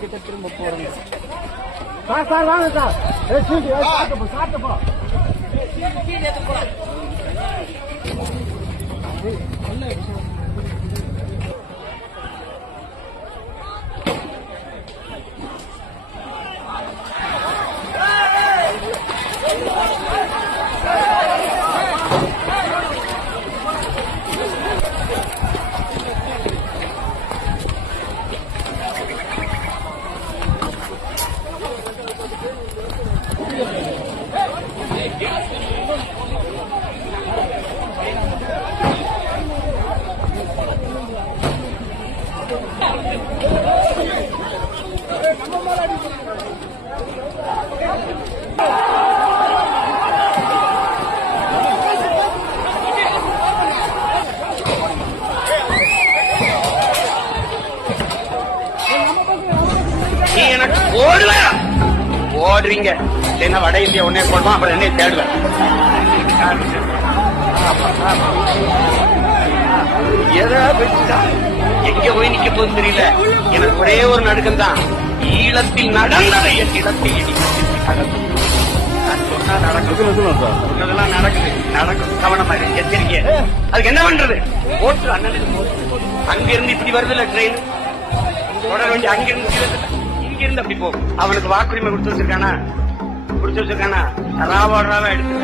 கிட்ட திரும்ப போறோம் சார். சார் வாங்க சார். சாப்பிட்டு போ. ஓடுறீங்க என்ன வட இந்தியா உடனே போடுவோம், அப்புறம் என்ன தேடுவேன். எங்க போய் நிக்க போகுது தெரியல. எனக்கு ஒரே ஒரு நடுக்கம் தான், ஈழத்தில் நடந்ததை என் இடத்தில் நடக்குது. நடக்கும். கவனமா எச்சரிக்கை. அதுக்கு என்ன பண்றது? ஓட்டு அண்ணனுக்கு அங்கிருந்து இப்படி வருது இல்ல ட்ரெயின், தொடர வேண்டிய அங்கிருந்து அப்படி போகும். அவனுக்கு வாக்குரிமை கொடுத்து வச்சிருக்கானா ராவா எடுத்து